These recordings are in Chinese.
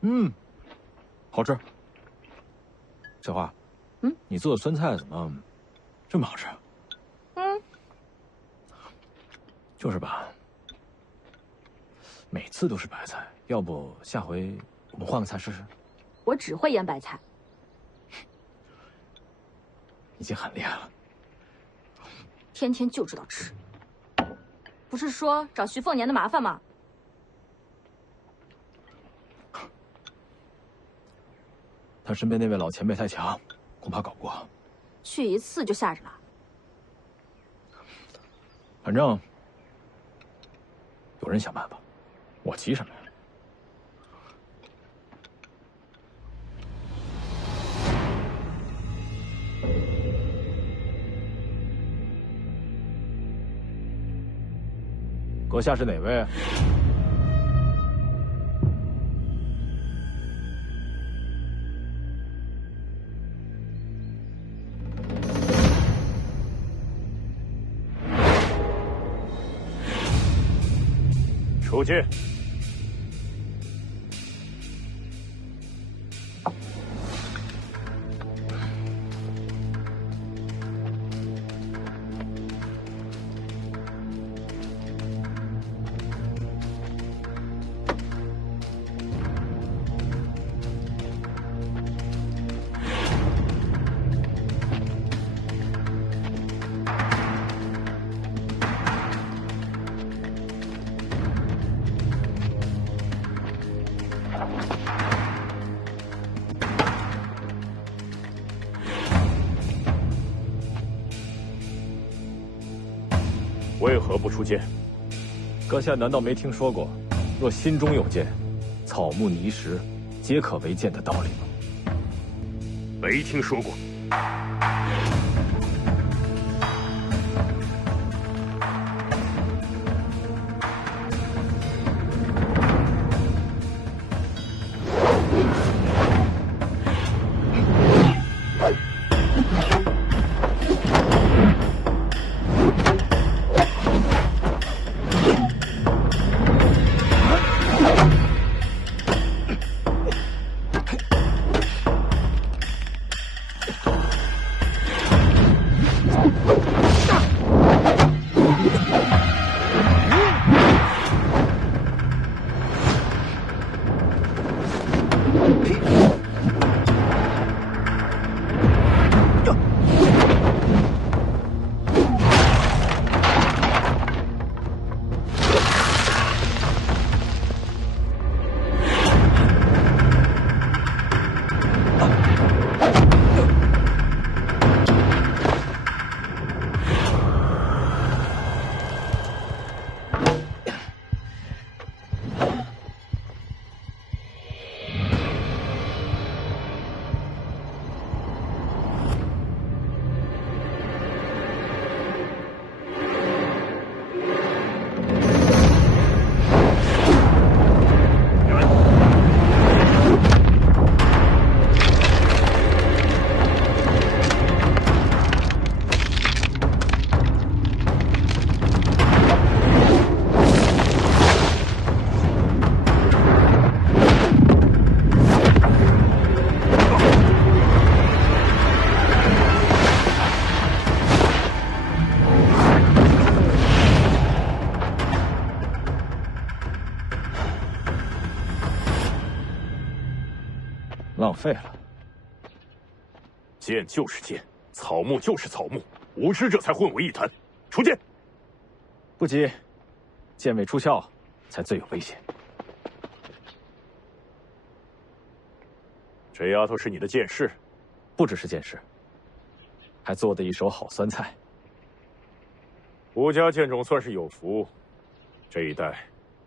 嗯，好吃。小花，你做的酸菜怎么这么好吃？就是吧，每次都是白菜，要不下回我们换个菜试试？我只会腌白菜，已经很厉害了。天天就知道吃。不是说找徐凤年的麻烦吗？他身边那位老前辈太强，恐怕搞不过。去一次就吓着了。反正有人想办法，我急什么呀？阁下是哪位？出去。为何不出剑？阁下难道没听说过“若心中有剑，草木泥石皆可为剑”的道理吗？没听说过。浪费了。剑就是剑，草木就是草木，无知者才混为一谈。出剑！不急，剑未出鞘，才最有危险。这丫头是你的剑士？不只是剑士，还做的一手好酸菜。吴家剑种算是有福，这一代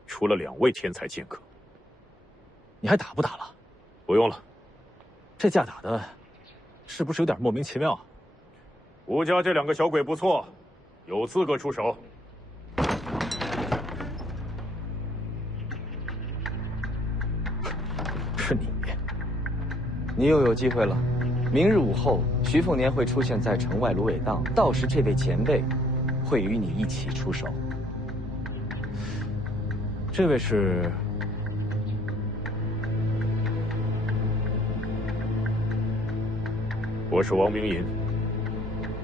出了2位天才剑客。你还打不打了？不用了。这架打的，是不是有点莫名其妙？吴家这2个小鬼不错，有资格出手。是你。你又有机会了。明日午后，徐凤年会出现在城外芦苇荡，到时这位前辈会与你一起出手。这位是我是王明银，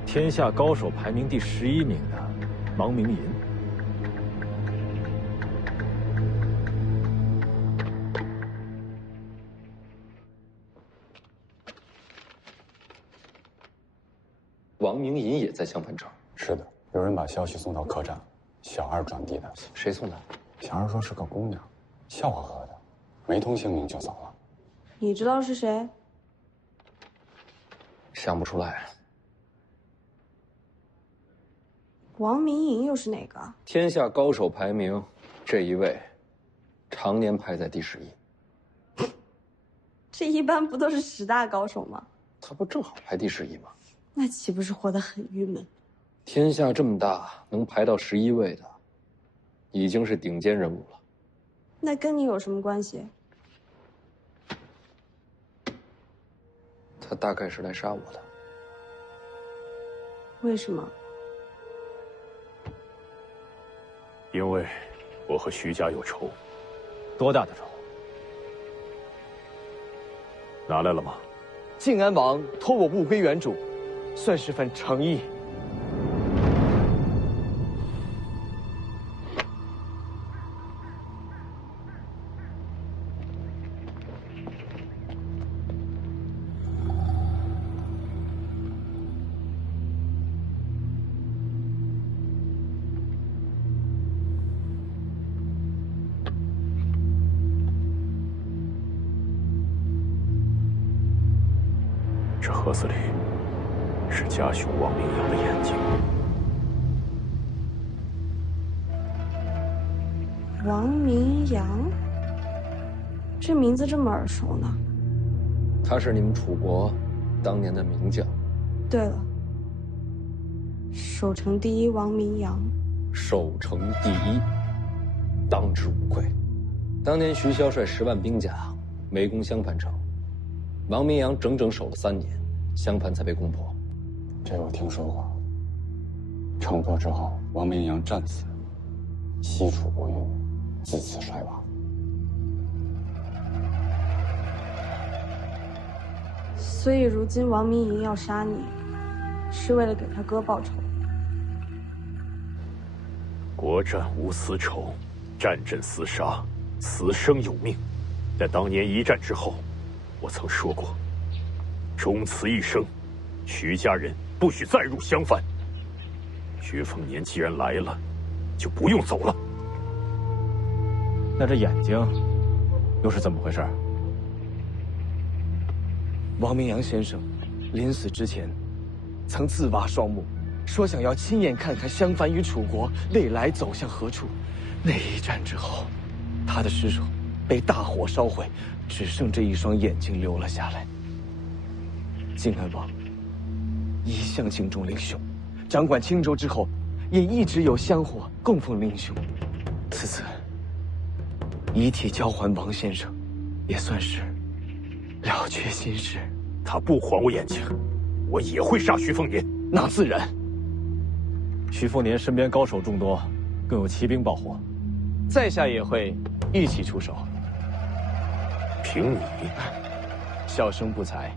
天下高手排名第11名的王明银。王明银也在襄樊城。是的，有人把消息送到客栈，小二转递的。谁送的？小二说是个姑娘，笑呵呵的，没通姓名就走了。你知道是谁？想不出来。王明银又是哪个？天下高手排名，这一位，常年排在第11。这一般不都是10大高手吗？他不正好排第11吗？那岂不是活得很郁闷？天下这么大，能排到11位的，已经是顶尖人物了。那跟你有什么关系？他大概是来杀我的。为什么？因为我和徐家有仇。多大的仇？拿来了吗？靖安王托我物归原主，算是份诚意。这盒子里是家兄王明阳的眼睛。王明阳，这名字这么耳熟呢？他是你们楚国当年的名将。对了，守城第一王明阳。守城第一，当之无愧。当年徐骁率10万兵甲围攻襄樊城，王明阳整整守了3年，襄樊才被攻破。这我听说过。城破之后，王明阳战死，西楚不遇，自此衰亡。所以如今王明银要杀你，是为了给他哥报仇。国战无私仇，战阵厮杀，死生有命。在当年1战之后，我曾说过，终此一生，徐家人不许再入襄樊。徐凤年既然来了，就不用走了。那这眼睛又是怎么回事？王明阳先生临死之前，曾自挖双目，说想要亲眼看看襄樊与楚国未来走向何处。那一战之后，他的尸首被大火烧毁，只剩这一双眼睛留了下来。靖安王一向敬重令兄，掌管青州之后，也一直有香火供奉令兄。此次遗体交还王先生，也算是了却心事。他不还我眼睛，我也会杀徐凤年。那自然。徐凤年身边高手众多，更有骑兵保护，在下也会一起出手。凭你，小生不才，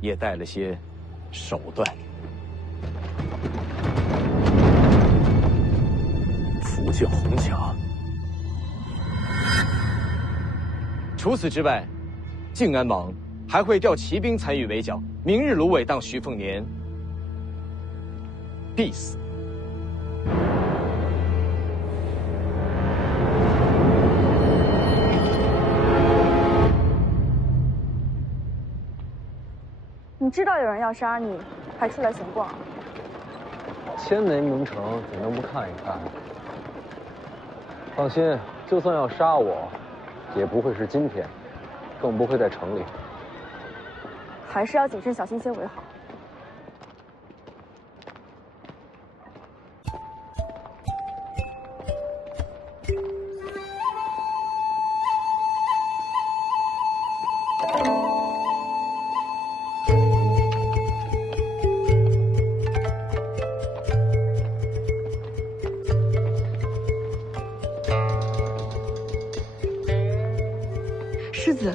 也带了些手段。福建红甲。除此之外，靖安王还会调骑兵参与围剿。明日芦苇荡徐凤年必死。你知道有人要杀你，还出来闲逛？千雷蒙城怎能不看一看？放心，就算要杀我，也不会是今天，更不会在城里。还是要谨慎小心些为好。狮子，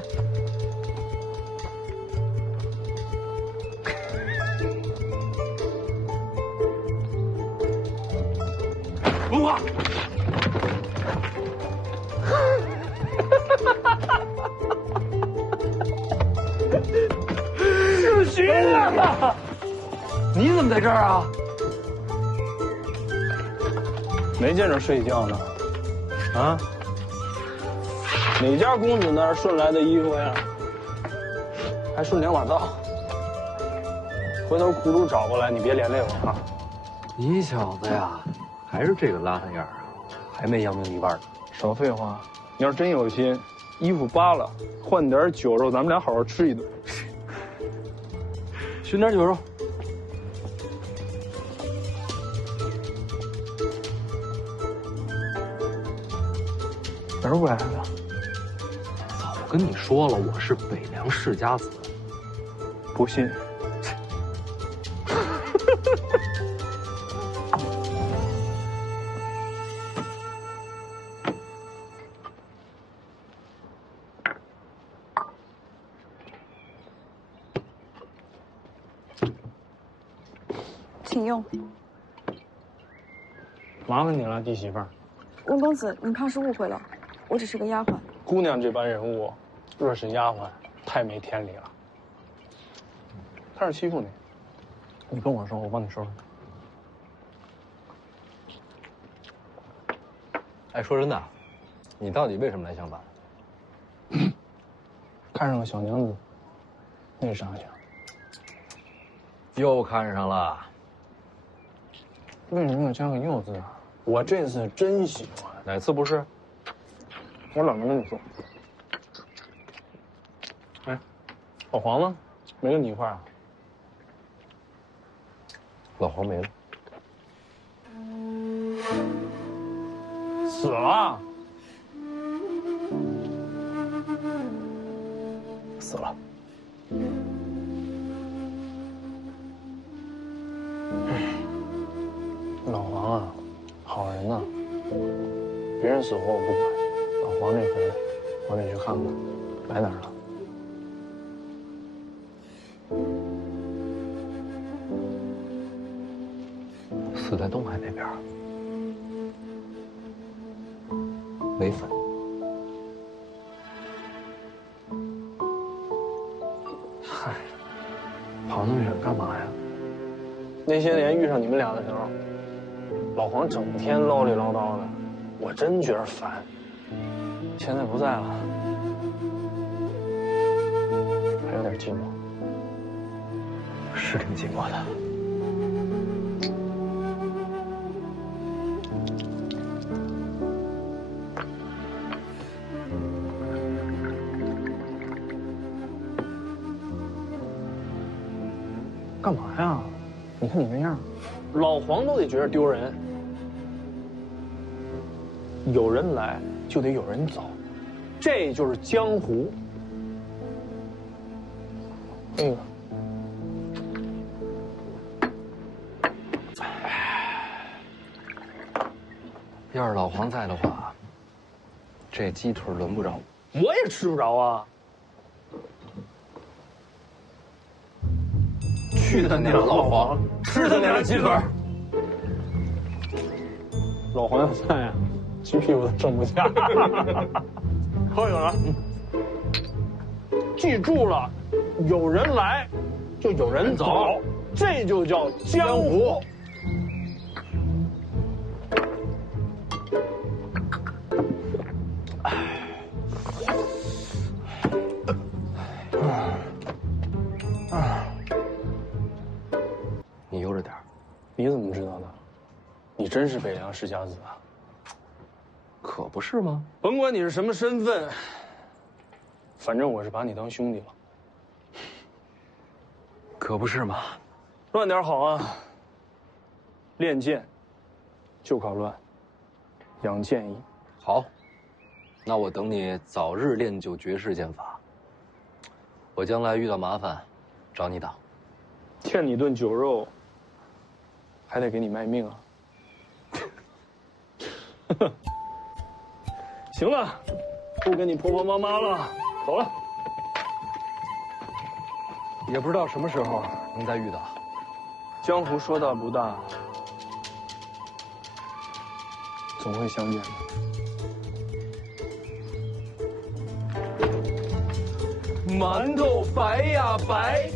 世勋啊！你怎么在这儿啊？没见着睡觉呢。啊？哪家公子那儿顺来的衣服呀？还顺2把刀。回头苦主找过来，你别连累我啊。你小子呀，还是这个邋遢样啊，还没扬名立万呢。少废话，你要真有心，衣服扒了，换点酒肉，咱们俩好好吃一顿。寻点酒肉。哪儿过来的？早跟你说了，我是北凉世家子。不信。请用。麻烦你了，弟媳妇儿。温公子，你怕是误会了，我只是个丫鬟。姑娘这般人物，若是丫鬟，太没天理了。他是欺负你，你跟我说，我帮你收拾。哎，说真的，你到底为什么来相反？看上个小娘子，那啥去？又看上了。为什么要加个又字啊？我这次真喜欢。哪次不是？我冷着跟你说。哎，老黄呢？没跟你一块儿啊？老黄没了。死了？死了。老黄啊，好人呐，别人死活我不管，老黄这回我得去看看，来哪儿了？死在东海那边，没坟。嗨，跑那么远干嘛呀？那些年遇上你们俩的时候，老黄整天唠里唠叨的，我真觉得烦。现在不在了，还有点寂寞。是挺寂寞的。干嘛呀？你看你那样，老黄都得觉得丢人。有人来就得有人走，这就是江湖。那个，要是老黄在的话，这鸡腿轮不着我。我也吃不着啊。去他娘老黄，吃他娘的鸡腿！老黄要在呀，鸡屁股都挣不下。喝酒了，记住了，有人来就有人走，这就叫江湖。你悠着点。你怎么知道的？你真是北凉世家子啊？可不是吗？甭管你是什么身份，反正我是把你当兄弟了。可不是吗？乱点好啊！练剑就靠乱，养剑意。好，那我等你早日练就绝世剑法。我将来遇到麻烦，找你挡。欠你顿酒肉，还得给你卖命啊！行了，不跟你婆婆妈妈了，走了。也不知道什么时候能再遇到。江湖说大不大，总会相见的。馒头白呀白，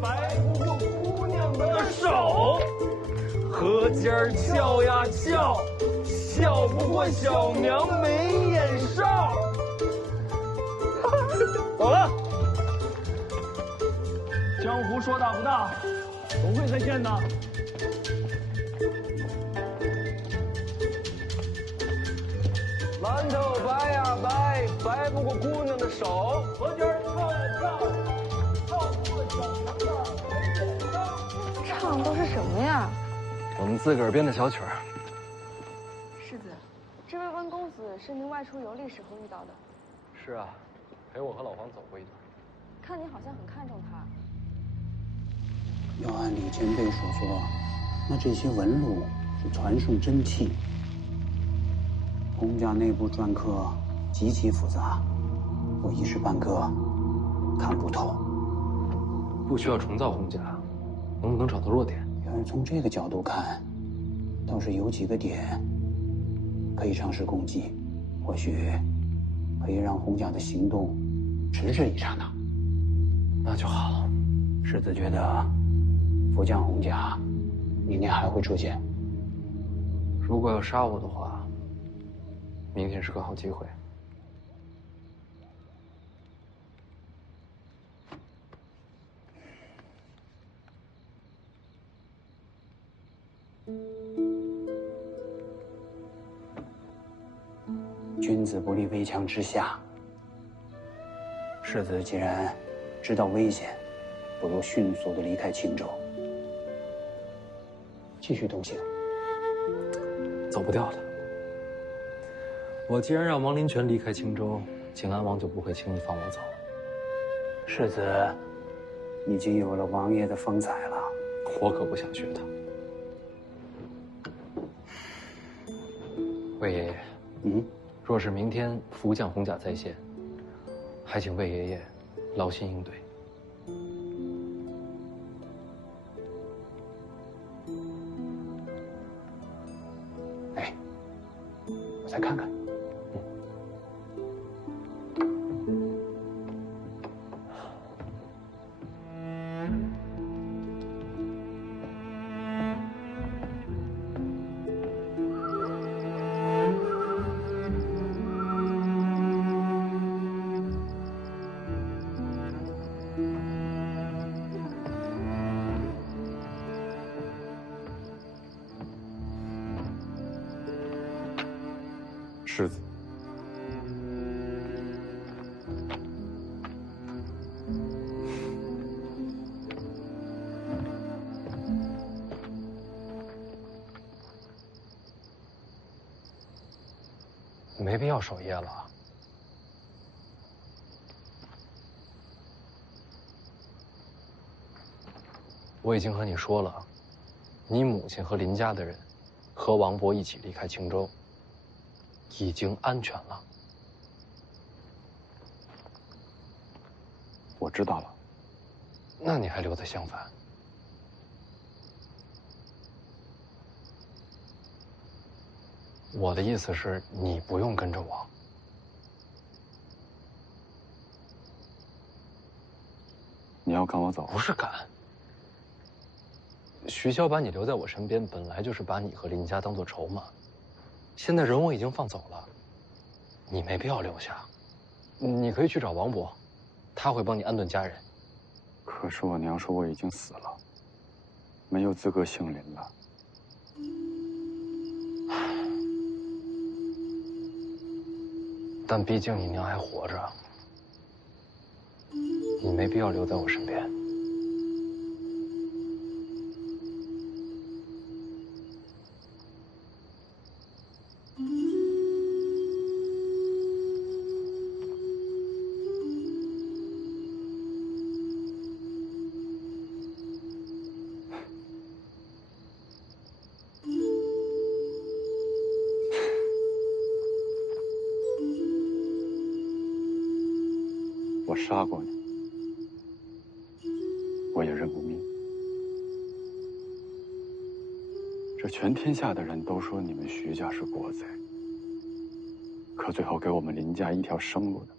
白不过姑娘的手；河尖翘呀翘，翘不过小娘没眼哨。走了。江湖说大不大，总会再见的。馒头白呀白，白不过姑娘的手；河尖翘呀翘，翘不过小娘的没眼哨。唱的都是什么呀？我们自个儿编的小曲儿。世子，这位温公子是您外出游历时候遇到的。是啊，陪我和老黄走过一段。看你好像很看重他。要按李前辈所说，那这些纹路是传送真气。洪家内部篆刻极其复杂，我一时半刻看不透。不需要重造洪家，能不能找到弱点？要是从这个角度看，倒是有几个点可以尝试攻击，或许可以让洪家的行动迟滞一刹那。那就好。世子觉得福将洪家明天还会出现。如果要杀我的话，明天是个好机会。君子不立危墙之下。世子既然知道危险，不如迅速的离开青州，继续东行。走不掉的。我既然让王林泉离开青州，景安王就不会轻易放我走。世子已经有了王爷的风采了，我可不想学他。魏爷爷，若是明天福将洪甲再现，还请魏爷爷劳心应对。哎，我再看看。世子，没必要守夜了。我已经和你说了，你母亲和林家的人和王勃一起离开青州，已经安全了。我知道了。那你还留在襄樊？我的意思是，你不用跟着我。你要赶我走？不是赶。徐骁把你留在我身边，本来就是把你和林家当做筹码。现在人我已经放走了，你没必要留下。你可以去找王勃，他会帮你安顿家人。可是我娘说我已经死了，没有资格姓林了。但毕竟你娘还活着，你没必要留在我身边。我杀过你，我也认过命。这全天下的人都说你们徐家是国贼，可最后给我们林家一条生路的，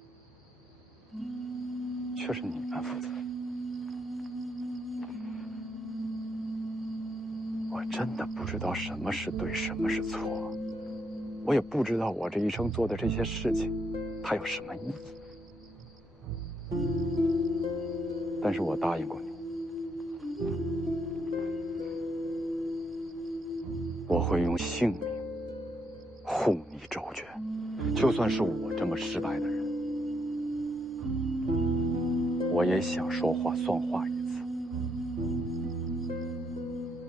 却是你们负责。我真的不知道什么是对，什么是错，我也不知道我这一生做的这些事情，它有什么意义。但是我答应过你，我会用性命护你周全，就算是我这么失败的人，我也想说话算话一次，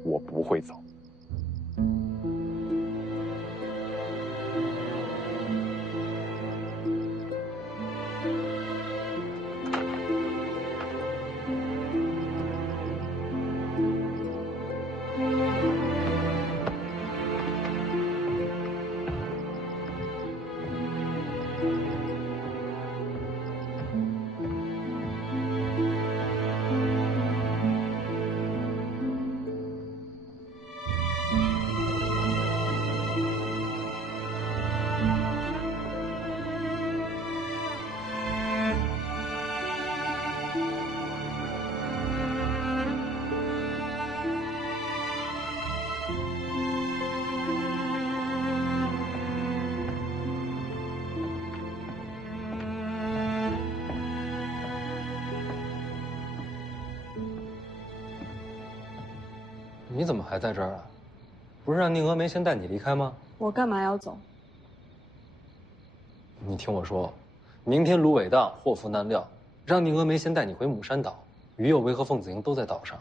我不会走。你怎么还在这儿啊？不是让宁峨眉先带你离开吗？我干嘛要走？你听我说，明天芦苇荡，祸福难料，让宁峨眉先带你回母山岛，于有为和凤子营都在岛上。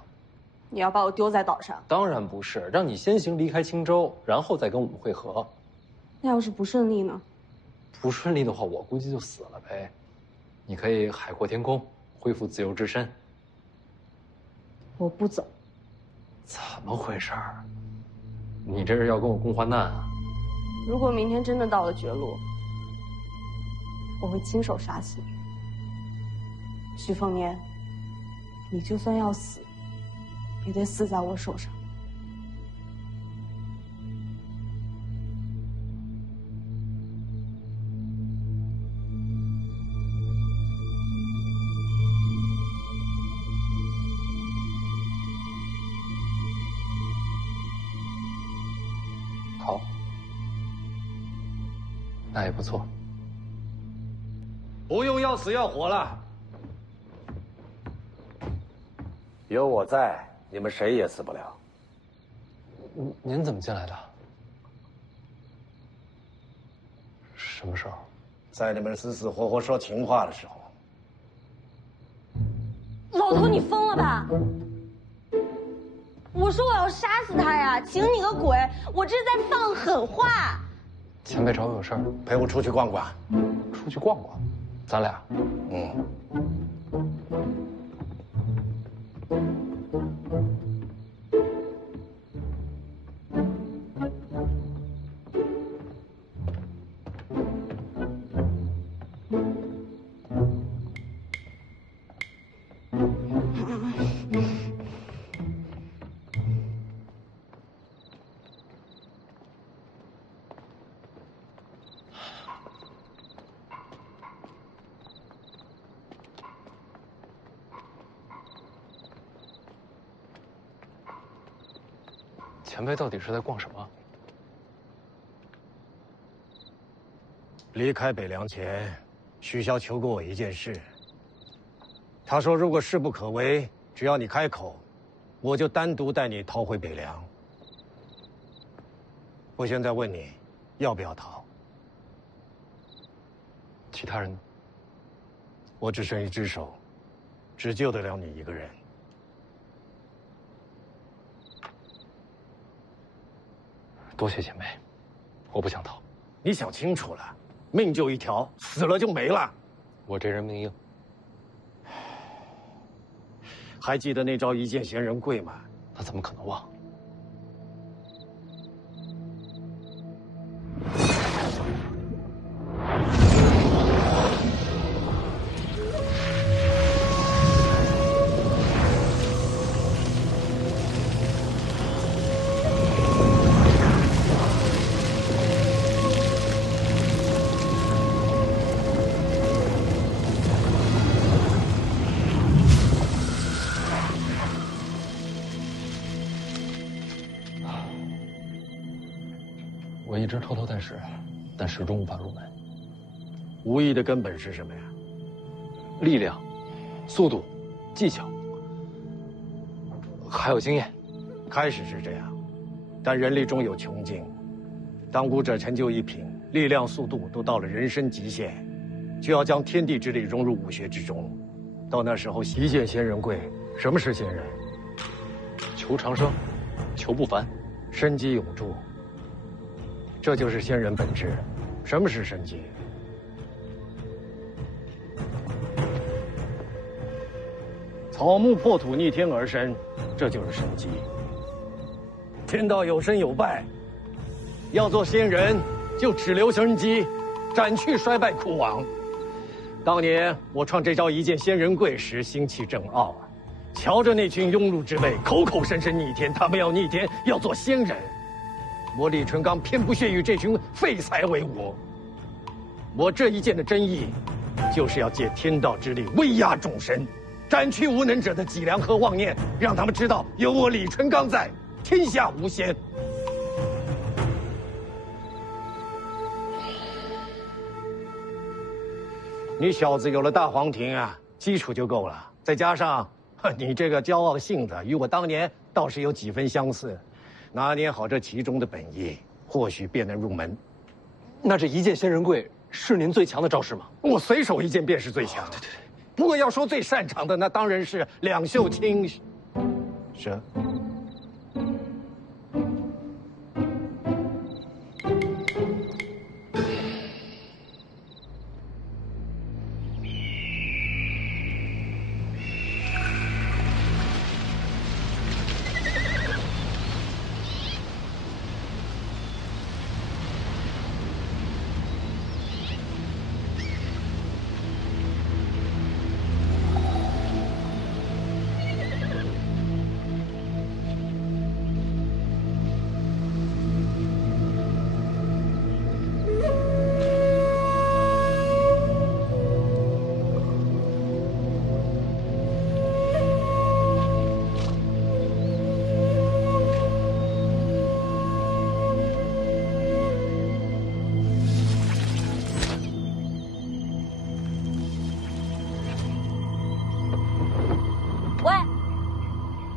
你要把我丢在岛上？当然不是，让你先行离开青州，然后再跟我们会合。那要是不顺利呢？不顺利的话，我估计就死了呗。你可以海阔天空，恢复自由之身。我不走。怎么回事儿？你这是要跟我共患难啊？如果明天真的到了绝路，我会亲手杀死你。徐凤年，你就算要死，也得死在我手上。好，那也不错。不用要死要活了，有我在，你们谁也死不了。您怎么进来的？什么时候？在你们死死活活说情话的时候。老头，你疯了吧？我说我要杀死他呀！请你个鬼！我这是在放狠话。前辈找我有事儿，陪我出去逛逛。出去逛逛，咱俩。前辈到底是在逛什么？离开北凉前，徐骁求过我一件事。他说，如果事不可为，只要你开口，我就单独带你逃回北凉。我现在问你，要不要逃？其他人，我只剩一只手，只救得了你一个人。多谢前辈，我不想逃。你想清楚了，命就一条，死了就没了。我这人命硬。还记得那招一剑闲人跪吗？他怎么可能忘？一直偷偷在使，但始终无法入门。武艺的根本是什么呀？力量、速度、技巧，还有经验。开始是这样，但人力终有穷尽。当武者成就一品，力量、速度都到了人生极限，就要将天地之力融入武学之中。到那时候，一见仙人贵。什么是仙人？求长生，求不凡，生机永驻。这就是仙人本质。什么是生机？草木破土，逆天而生，这就是生机。天道有生有败，要做仙人，就只留生机，斩去衰败枯亡。当年我创这招一见仙人贵时，心气正傲啊！瞧着那群庸碌之辈，口口声声逆天，他们要逆天，要做仙人。我李淳罡偏不屑与这群废材为伍。我这一剑的真意，就是要借天道之力威压众生，斩去无能者的脊梁和妄念，让他们知道有我李淳罡在，天下无仙。你小子有了大黄庭啊，基础就够了，再加上你这个骄傲性子，与我当年倒是有几分相似。拿捏好这其中的本意，或许便能入门。那这一剑仙人贵是您最强的招式吗？我随手一剑便是最强。对。不过要说最擅长的，那当然是两袖清蛇。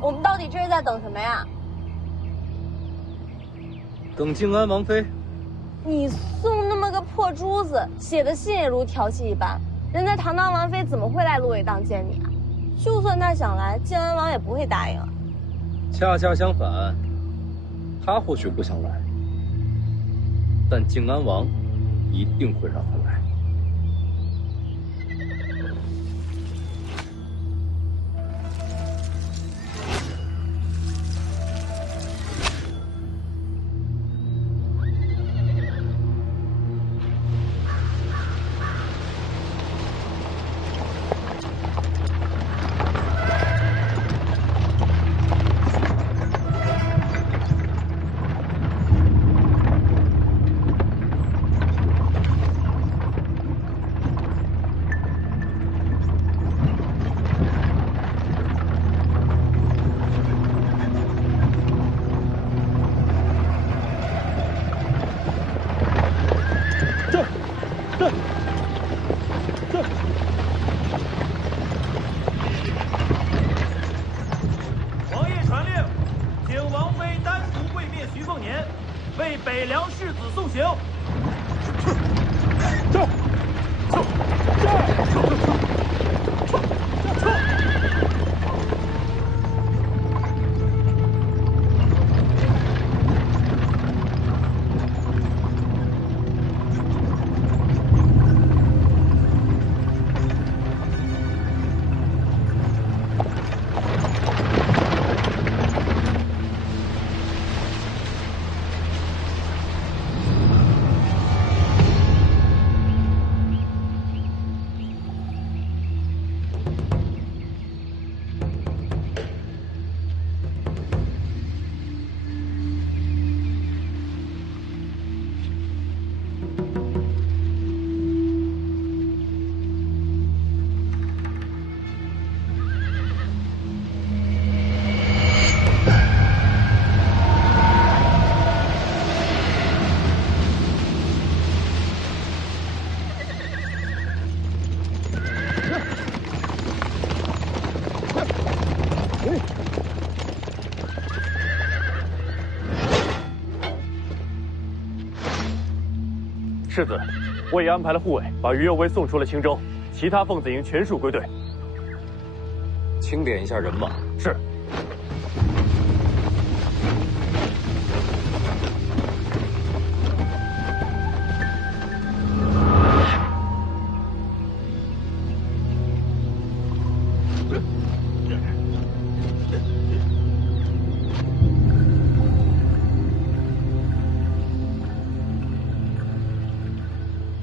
我们到底这是在等什么呀？等静安王妃。你送那么个破珠子，写的信也如调戏一般。人家堂堂王妃怎么会来芦苇荡见你啊？就算他想来，静安王也不会答应啊。恰恰相反，他或许不想来，但静安王一定会让他来。世子，我已安排了护卫，把于右卫送出了青州，其他奉子营全数归队。清点一下人马。是。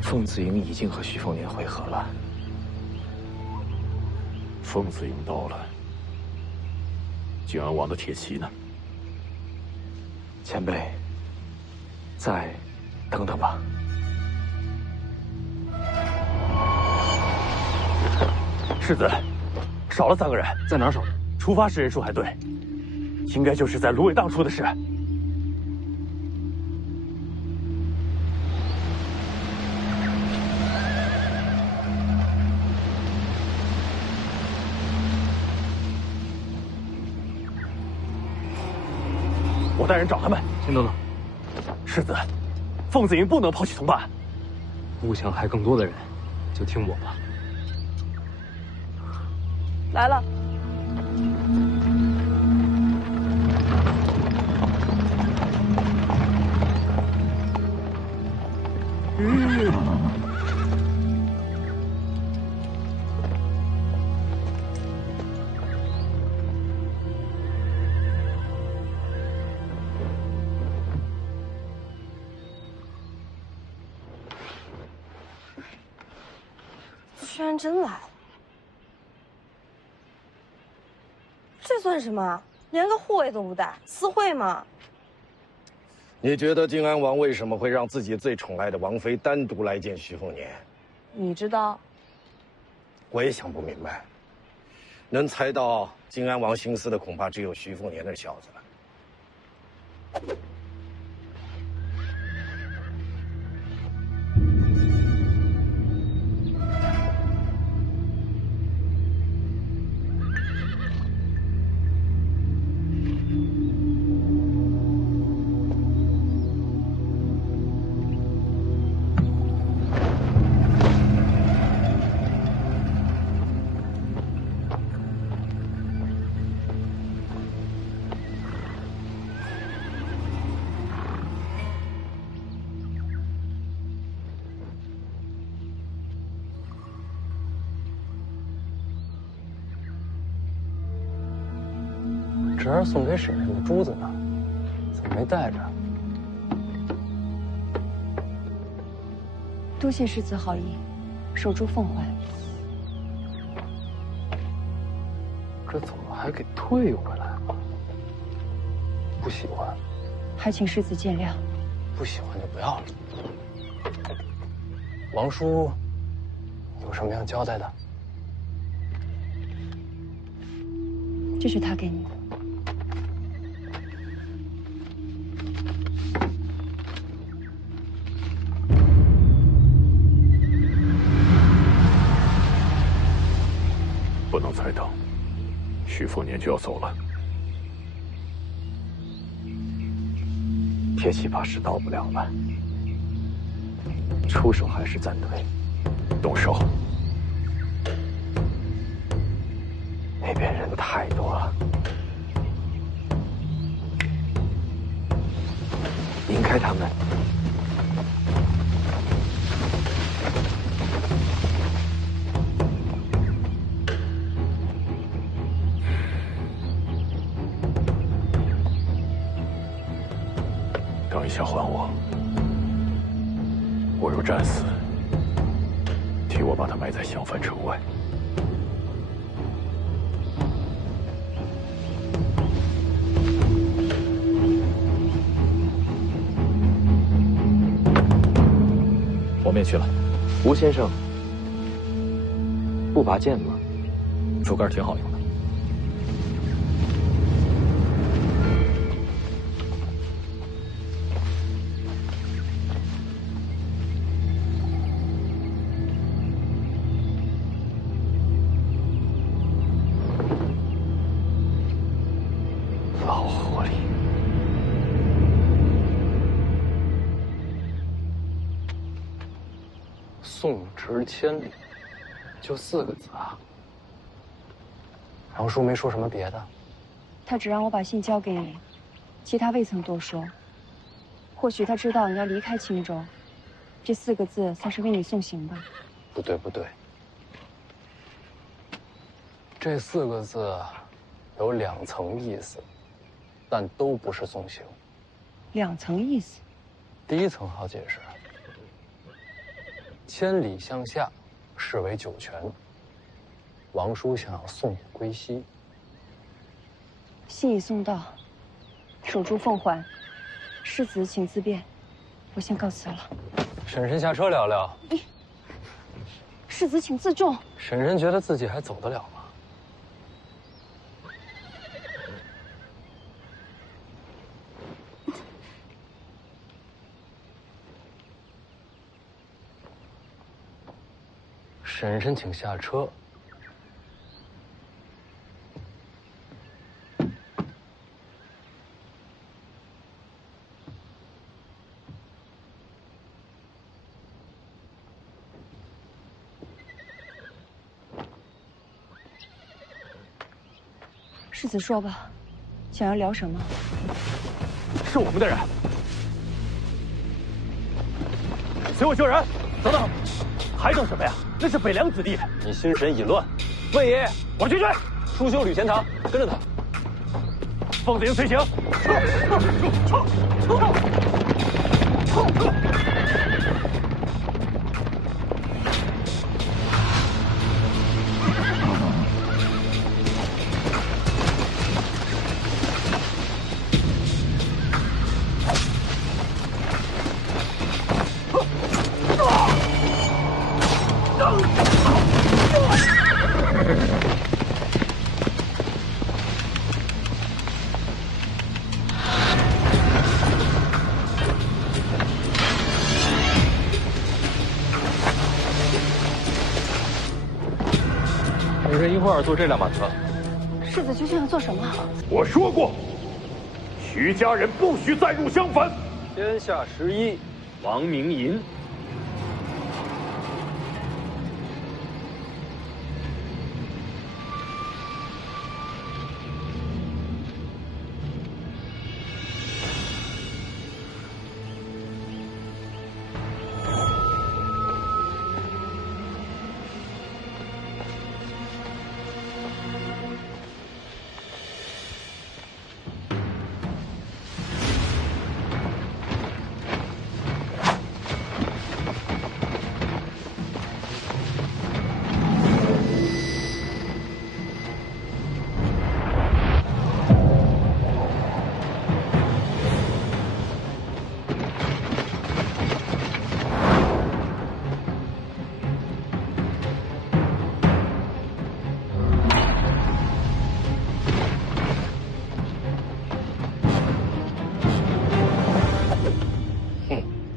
凤子营已经和徐凤年会合了。凤子营到了，靖安王的铁骑呢？前辈，再等等吧。世子，少了3个人，在哪儿少？出发时人数还对，应该就是在芦苇荡出的事。我带人找他们。先等等。世子，凤子营不能抛弃同伴。不想害更多的人，就听我吧。来了。居然真来了，这算什么？连个护卫都不带，私会吗？你觉得靖安王为什么会让自己最宠爱的王妃单独来见徐凤年？你知道？我也想不明白。能猜到靖安王心思的，恐怕只有徐凤年那小子了。侄儿送给婶婶的珠子呢？怎么没带着？多谢世子好意，守珠奉还。这怎么还给退回来了？不喜欢，还请世子见谅。不喜欢就不要了。王叔有什么要交代的？这是他给你的。不能再等，徐凤年就要走了。铁骑怕是到不了了，出手还是暂退？动手。那边人太多了，引开他们。等一下还我，我若战死，替我把他埋在襄樊城外。我们也去了。吴先生，不拔剑吗？竹竿挺好用的。老狐狸。宋值千里，就4个字啊。杨叔没说什么别的，他只让我把信交给你，其他未曾多说。或许他知道你要离开青州，这4个字算是为你送行吧。不对不对，这4个字有2层意思，但都不是送行。2层意思。第1层好解释，千里向下，视为九泉。王叔想要送我归西。信已送到，守住凤环，世子请自便，我先告辞了。婶婶下车聊聊。世子请自重。婶婶觉得自己还走得了吗？婶婶请下车。世子说吧，想要聊什么？是我们的人，随我救人！等等，还等什么呀？那是北凉子弟。你心神已乱。魏爷，我去追。书修吕钱塘，跟着他。凤子营随行。女人一会儿坐这辆马车。世子究竟要做什么？我说过，徐家人不许再入襄樊。天下11，王明银。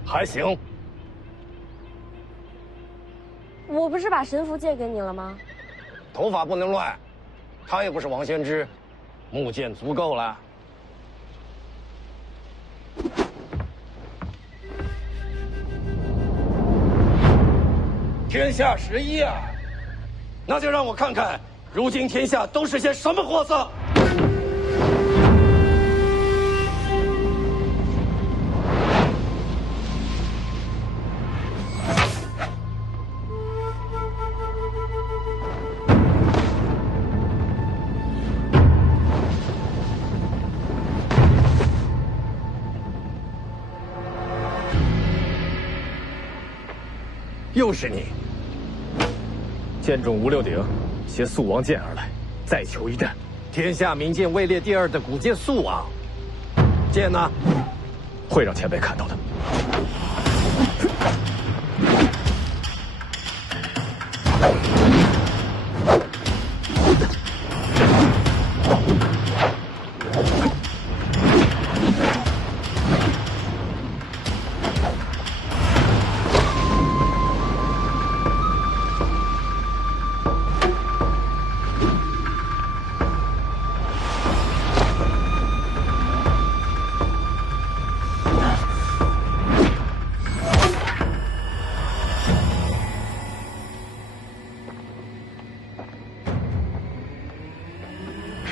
还行。我不是把神符借给你了吗？头发不能乱，他也不是王先知，木剑足够了。天下11啊，那就让我看看，如今天下都是些什么货色。又是你！剑中无六鼎，携肃王剑而来，再求一战。天下名剑位列第2的古剑肃王，剑呢？会让前辈看到的。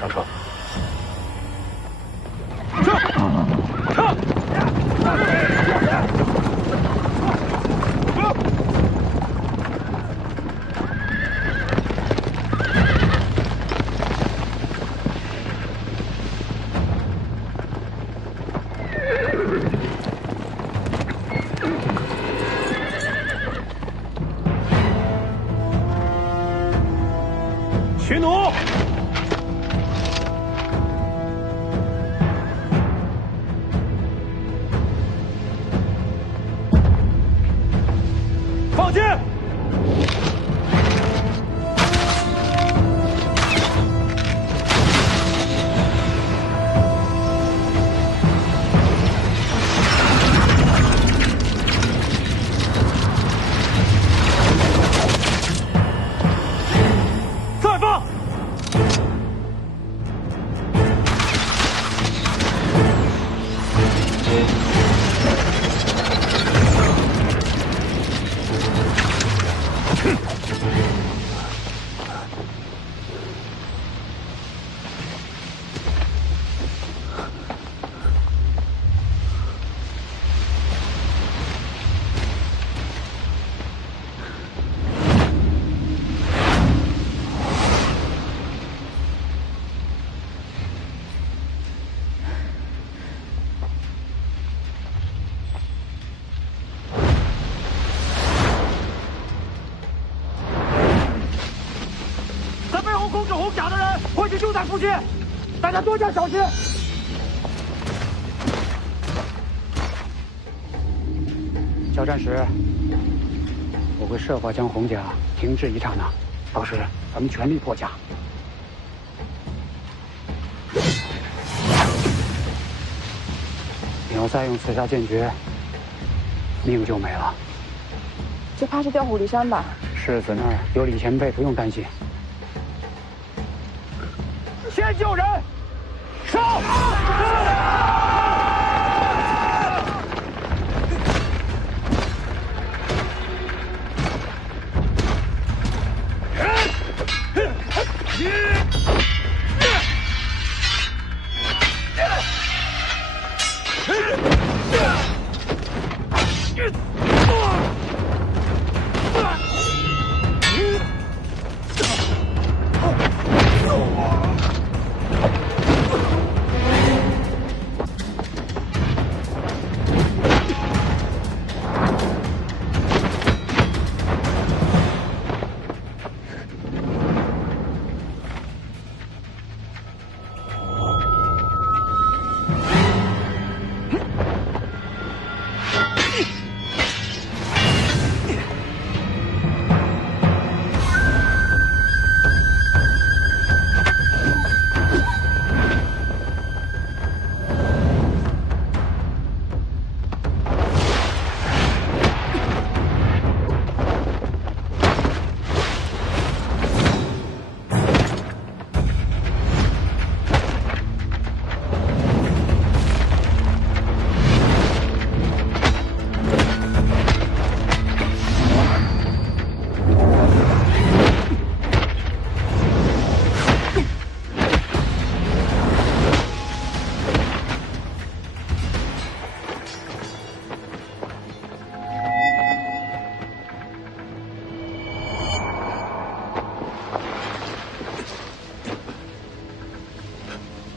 上车。驱弩！放箭！再放！在背后控制红甲的人，或许就在附近，大家多加小心。交战时，我会设法将红甲停滞一刹那，到时咱们全力破甲。你要再用刺杀剑诀，命就没了。这怕是调虎离山吧？世子那儿有李前辈，不用担心。先救人，上！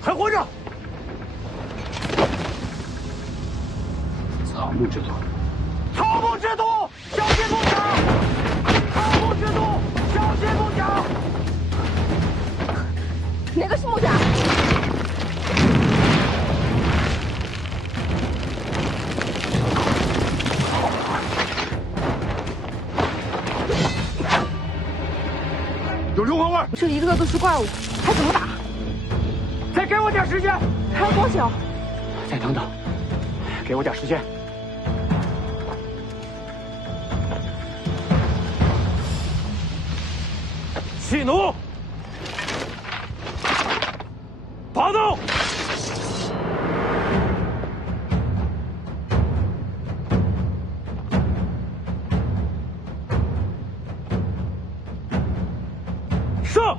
还活着！草木之徒，草木之徒，小心木甲！草木之徒，小心木甲！哪个是木甲？有硫磺味！这一个个都是怪物，还怎么打？再给我点时间！还有多久？再等等，给我点时间。气弩，拔刀。上！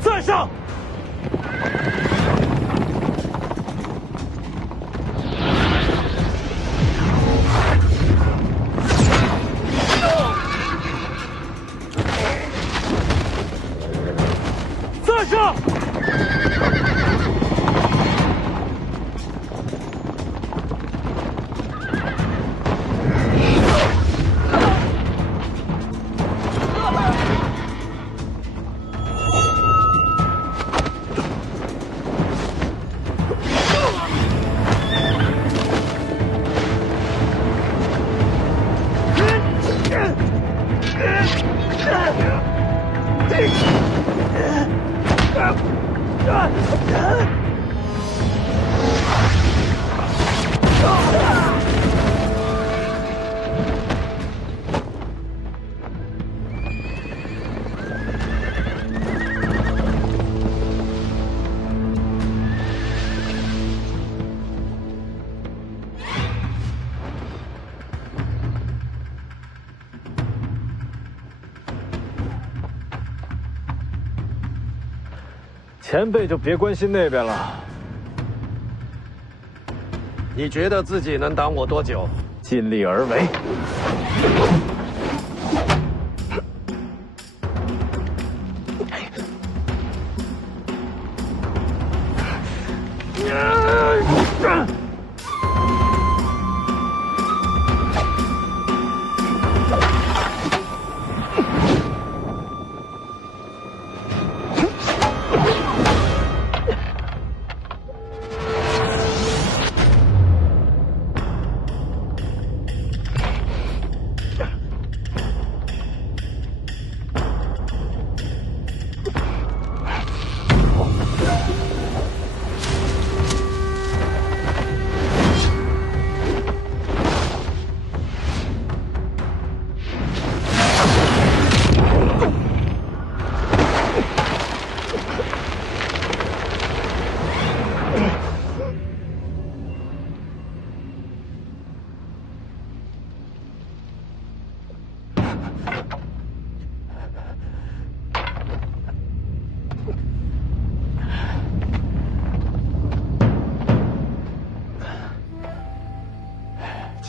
再上！再上！前辈就别关心那边了。你觉得自己能挡我多久？尽力而为。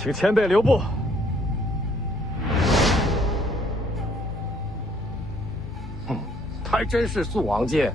请前辈留步。还真是素王剑。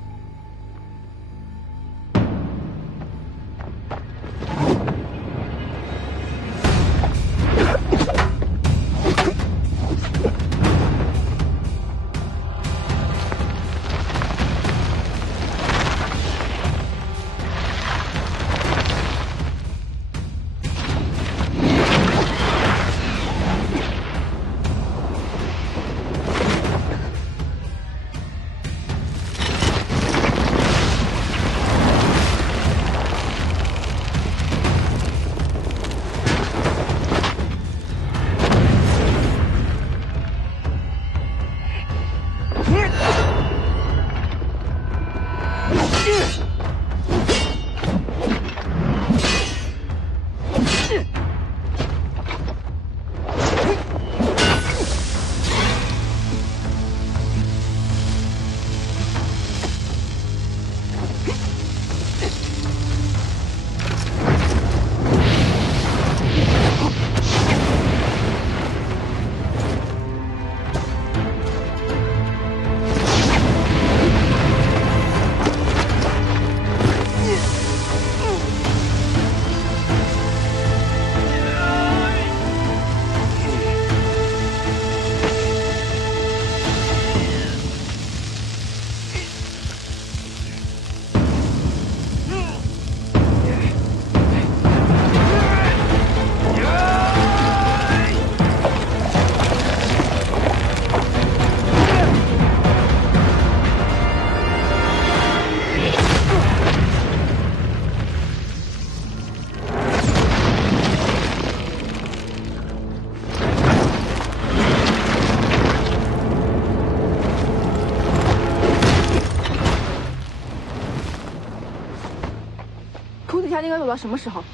应该走到什么时候？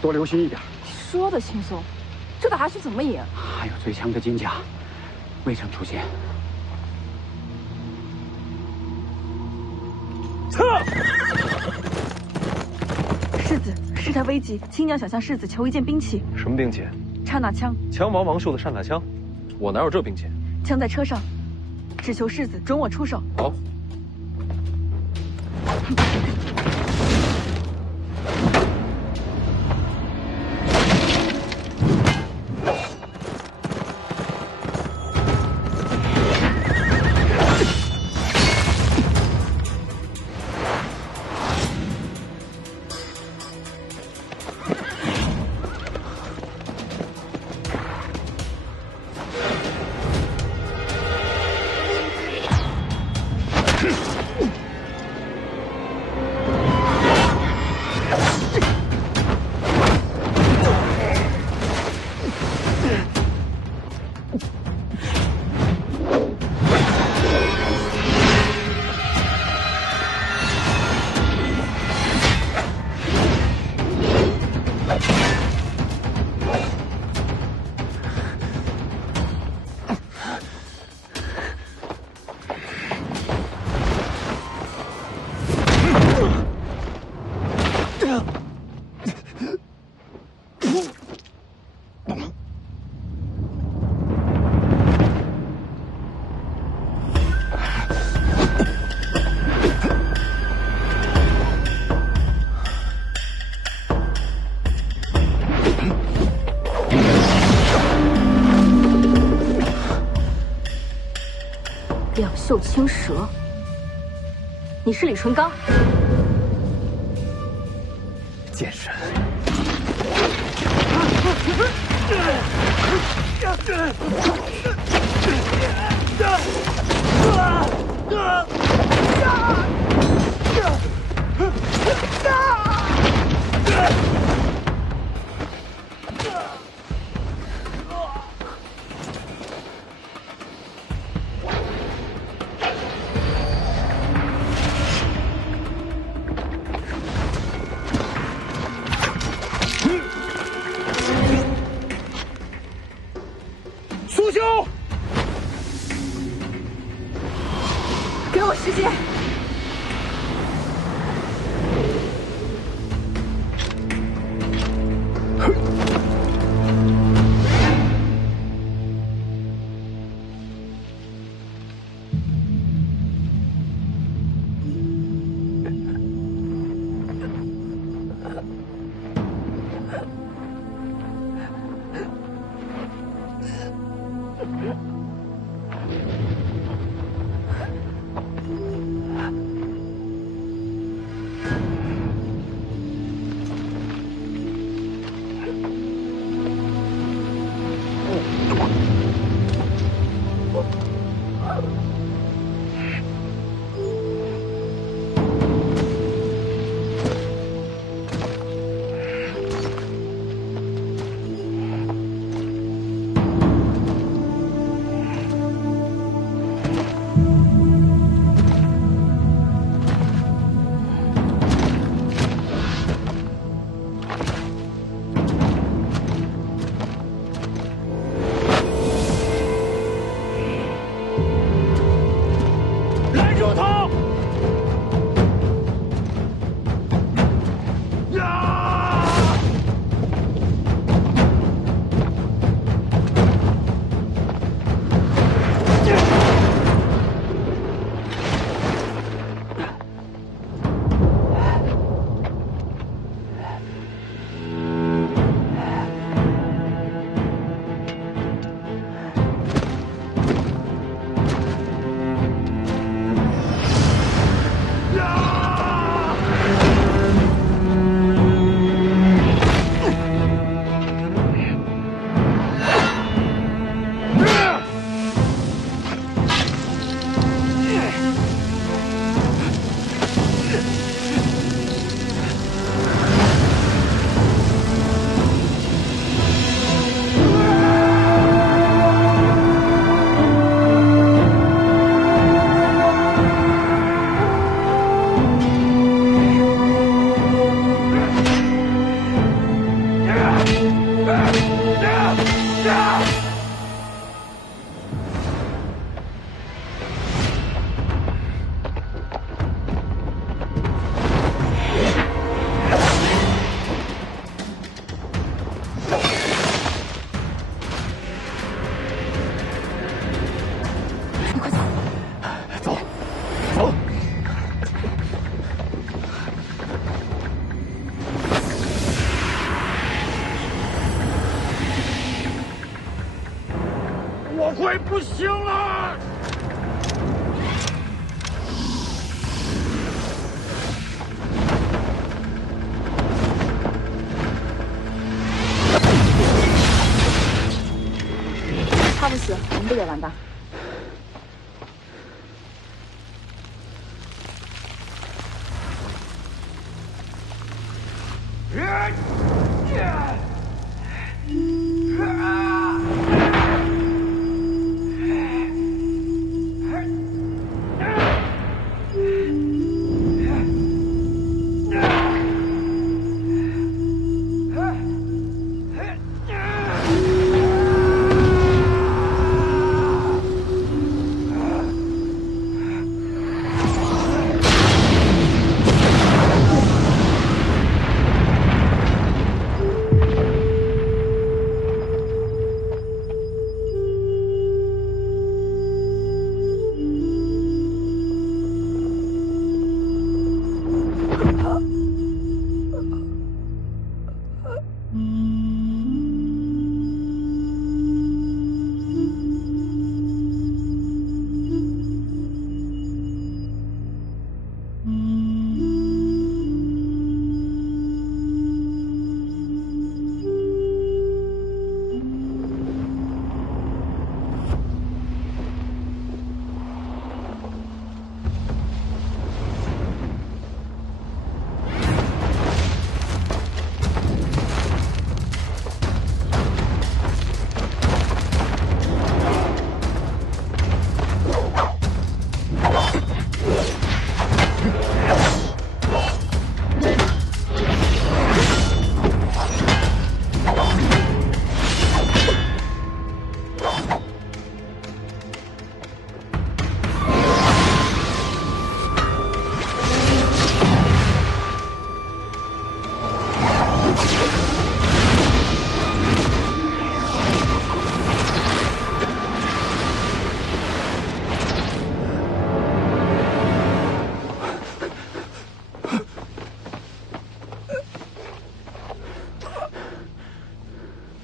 多留心一点。说的轻松，这打下去怎么赢？还有最强的金甲未曾出现。撤！世子，事态危急，亲娘想向世子求一件兵器。什么兵器？刹那枪。枪王王寿的刹那枪，我哪有这兵器？枪在车上，只求世子准我出手。好。两袖青蛇，你是李淳刚？剑神。苏修，给我时间。快不行了！他不死，我们不也完蛋？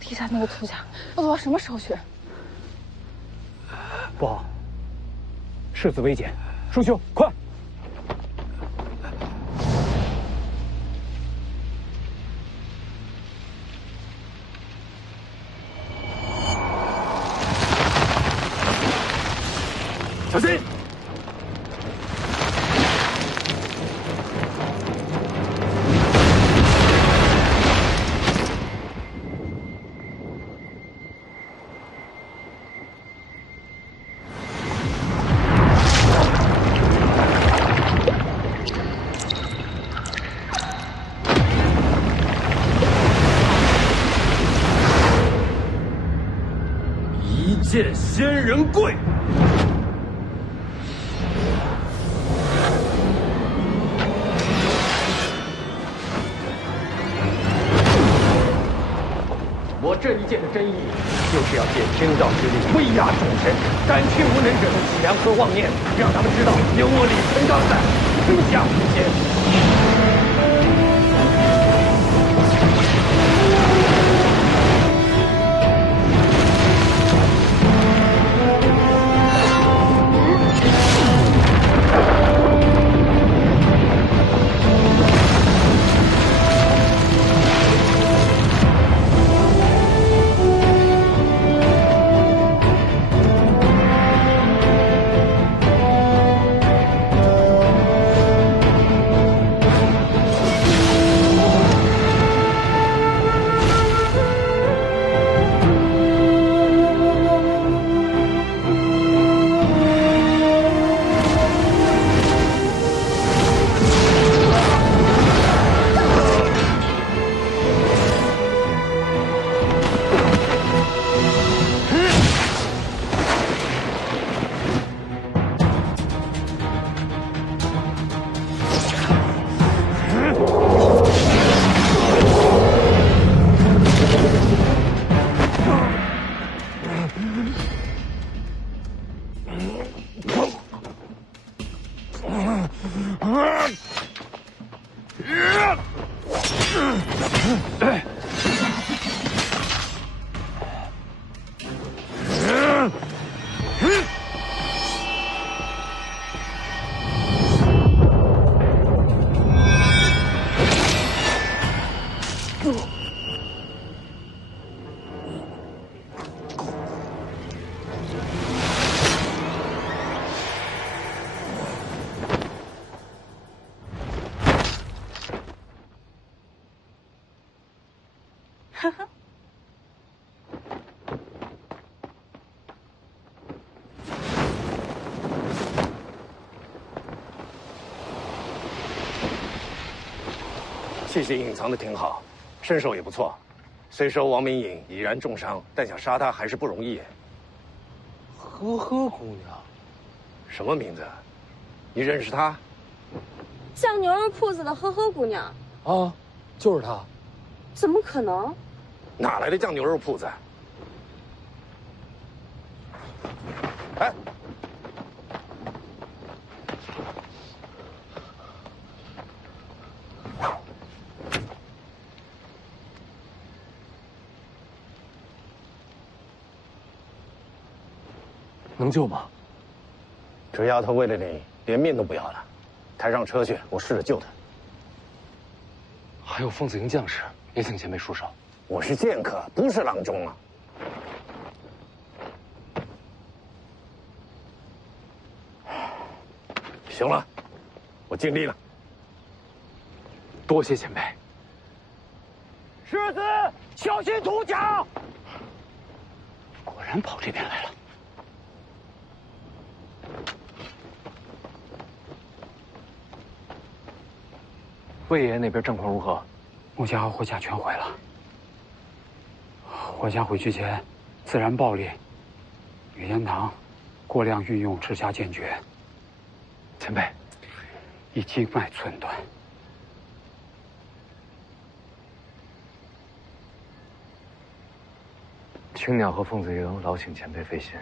地下那个土墙要做到什么时候去？不好，世子危险，叔兄，快！小心！一剑仙人跪。我这一剑的真意，就是要借天道之力威压众神，赶去无能者的脊梁和妄念，让他们知道有我李存刚在，天下无邪。呵呵。谢谢隐藏的挺好，身手也不错。虽说王明颖已然重伤，但想杀他还是不容易。呵呵姑娘，什么名字？你认识她？酱牛肉铺子的呵呵姑娘。啊，就是她。怎么可能？哪来的酱牛肉铺子？哎！能救吗？这丫头为了你连命都不要了，抬上车去，我试着救她。还有凤子营将士也请前辈束手。我是剑客，不是郎中啊。行了，我尽力了。多谢前辈。世子，小心土甲！果然跑这边来了。魏爷爷那边战况如何？穆家和霍家全毁了。霍家回去前，自然暴力，雨烟堂过量运用赤霞剑诀。前辈，已经脉寸断。青鸟和凤子营劳请前辈费心，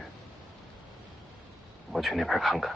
我去那边看看。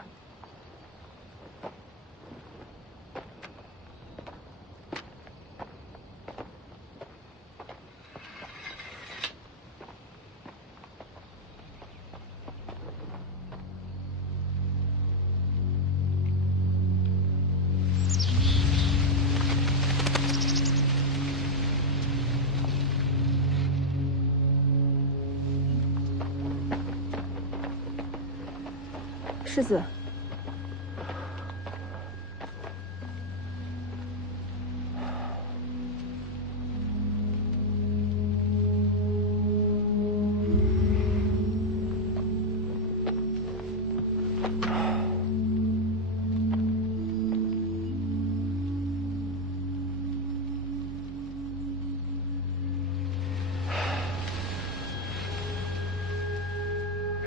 世子，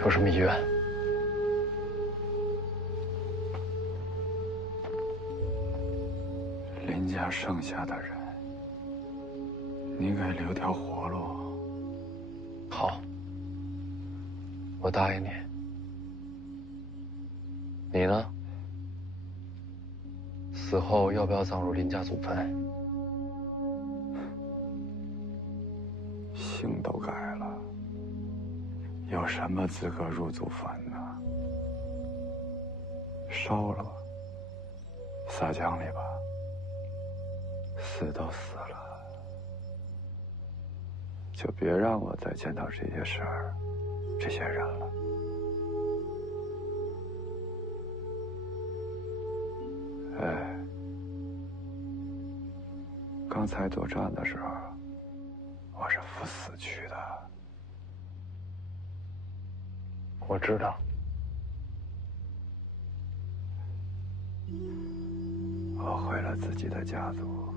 有什么遗愿？林家剩下的人，你给留条活路。好，我答应你。你呢？死后要不要葬入林家祖坟？姓都改了，有什么资格入祖坟呢？烧了吧，撒江里吧。死都死了，就别让我再见到这些事儿、这些人了。哎，刚才作战的时候，我是赴死去的。我知道。我毁了自己的家族，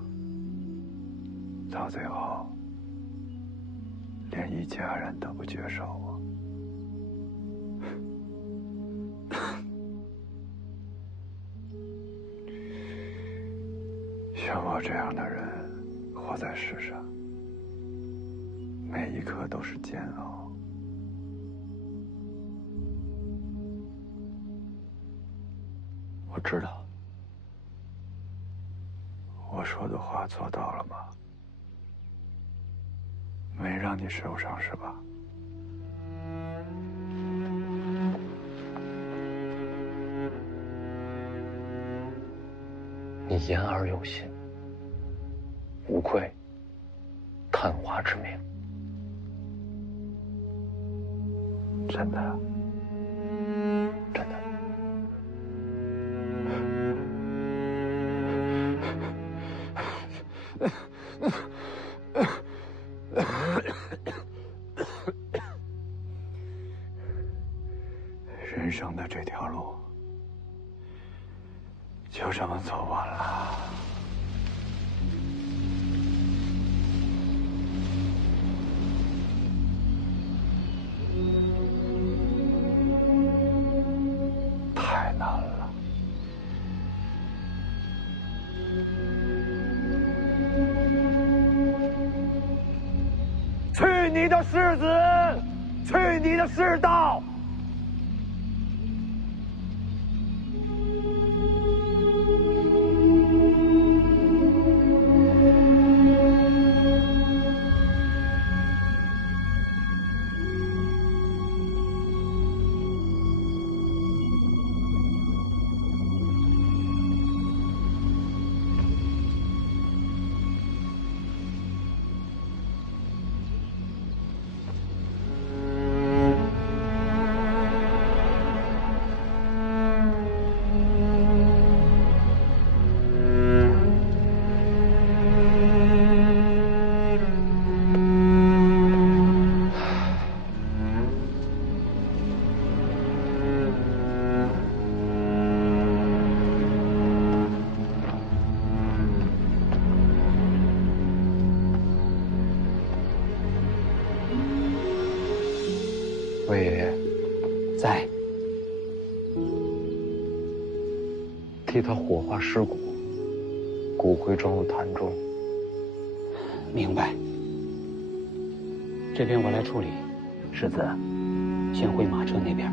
到最后连一家人都不接受我。像我这样的人活在世上，每一刻都是煎熬。我知道。我说的话做到了吗？没让你受伤是吧？你言而有信，无愧。探花之命。真的，真的。人生的这条路就这么走完了。太难了。去你的世子！去你的世道！魏爷爷在，替他火化尸骨，骨灰装入坛中。明白。这边我来处理，世子，先回马车那边。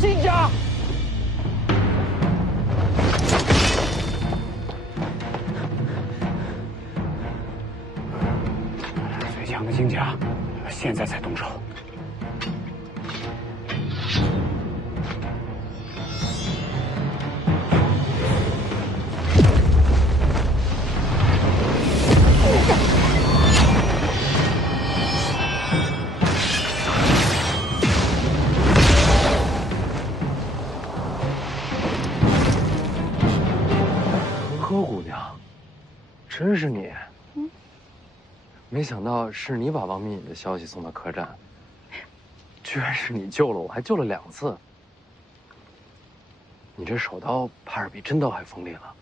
金家，最强的金甲，现在才动手。柯姑娘，真是你！没想到是你把王明隐的消息送到客栈，居然是你救了我，还救了2次。你这手刀怕是比真刀还锋利了。